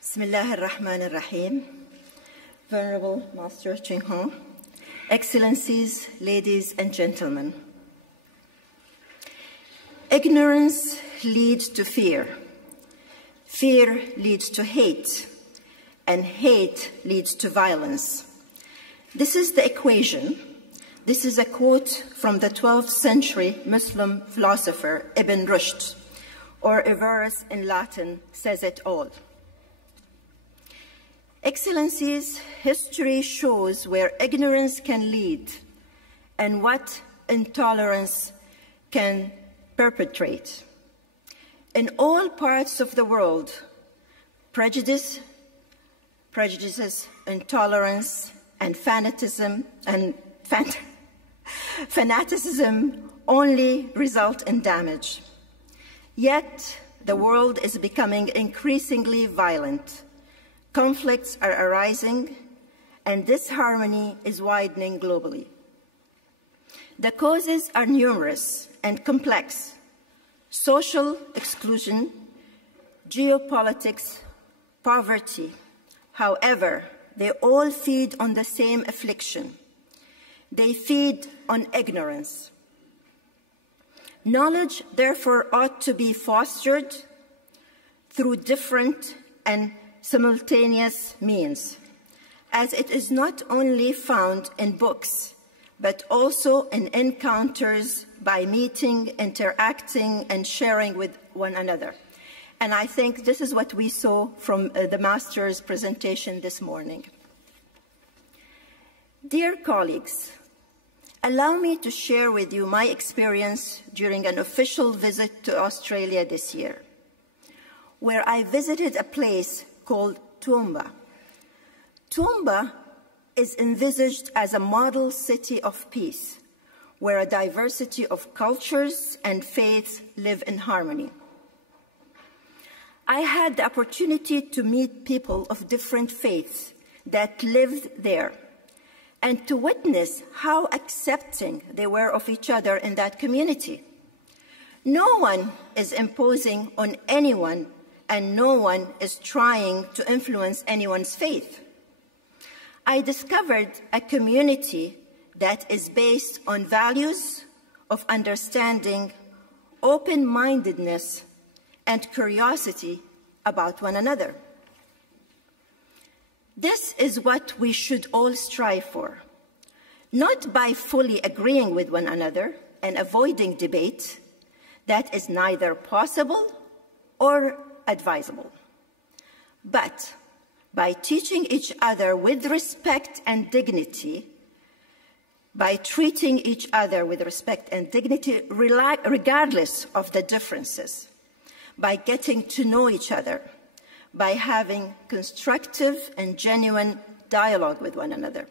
Bismillah ar-Rahman ar-Rahim. Venerable Master Ching Hong, Excellencies, ladies and gentlemen. Ignorance leads to fear. Fear leads to hate, and hate leads to violence. This is the equation. This is a quote from the 12th century Muslim philosopher Ibn Rushd, or a verse in Latin says it all. Excellencies, history shows where ignorance can lead and what intolerance can perpetrate. In all parts of the world, prejudices, intolerance, and fanaticism only result in damage. Yet, the world is becoming increasingly violent. Conflicts are arising, and disharmony is widening globally. The causes are numerous and complex: social exclusion, geopolitics, poverty. However, they all feed on the same affliction. They feed on ignorance. Knowledge, therefore, ought to be fostered through different and simultaneous means, as it is not only found in books, but also in encounters by meeting, interacting, and sharing with one another. And I think this is what we saw from the Master's presentation this morning. Dear colleagues, allow me to share with you my experience during an official visit to Australia this year, where I visited a place called Toowoomba. Toowoomba is envisaged as a model city of peace, where a diversity of cultures and faiths live in harmony. I had the opportunity to meet people of different faiths that lived there, and to witness how accepting they were of each other in that community. No one is imposing on anyone, and no one is trying to influence anyone's faith. I discovered a community that is based on values of understanding, open-mindedness, and curiosity about one another. This is what we should all strive for, not by fully agreeing with one another and avoiding debate. That is neither possible or advisable, but by teaching each other with respect and dignity, by treating each other with respect and dignity regardless of the differences, by getting to know each other, by having constructive and genuine dialogue with one another.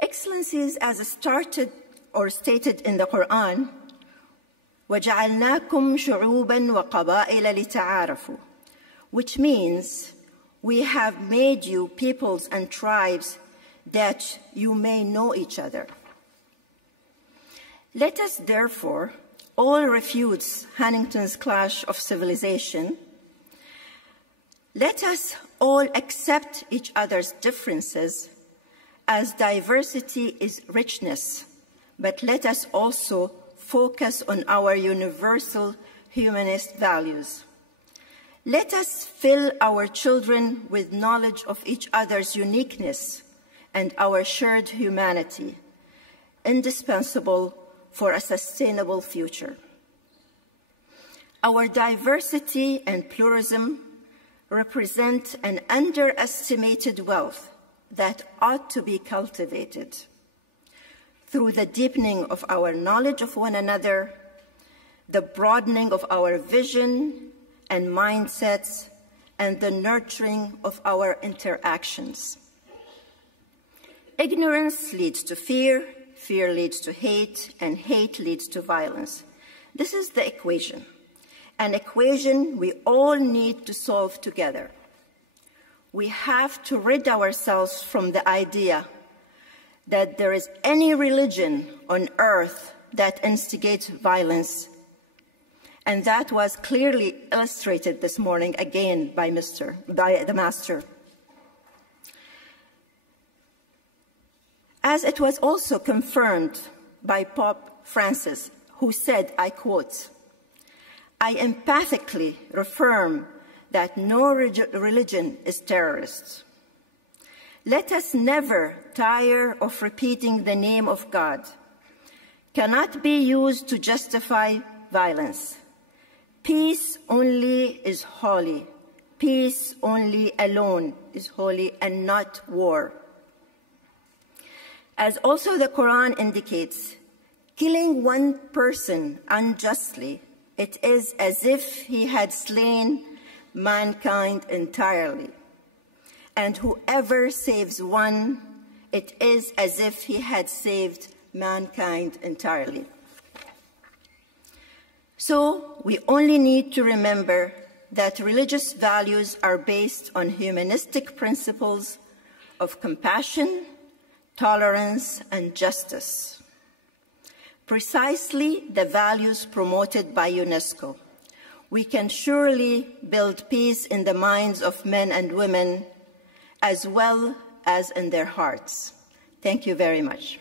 Excellencies, as stated in the Quran, وَجَعَلْنَاكُمْ شُعُوبًا وَقَبَائِلَ لِتَعَارَفُوا, which means we have made you peoples and tribes that you may know each other. Let us therefore all refute Huntington's clash of civilization. Let us all accept each other's differences, as diversity is richness, but let us also focus on our universal humanist values. Let us fill our children with knowledge of each other's uniqueness and our shared humanity, indispensable for a sustainable future. Our diversity and pluralism represent an underestimated wealth that ought to be cultivated through the deepening of our knowledge of one another, the broadening of our vision and mindsets, and the nurturing of our interactions. Ignorance leads to fear, fear leads to hate, and hate leads to violence. This is the equation, an equation we all need to solve together. We have to rid ourselves from the idea that there is any religion on earth that instigates violence, And that was clearly illustrated this morning again by the Master. As it was also confirmed by Pope Francis, who said, I quote, I emphatically affirm that no religion is terrorist. Let us never tire of repeating the name of God. Cannot be used to justify violence. Peace only is holy. Peace only alone is holy and not war. As also the Quran indicates, killing one person unjustly, it is as if he had slain mankind entirely. And whoever saves one, it is as if he had saved mankind entirely. So we only need to remember that religious values are based on humanistic principles of compassion, tolerance, and justice. Precisely the values promoted by UNESCO. We can surely build peace in the minds of men and women as well as in their hearts. Thank you very much.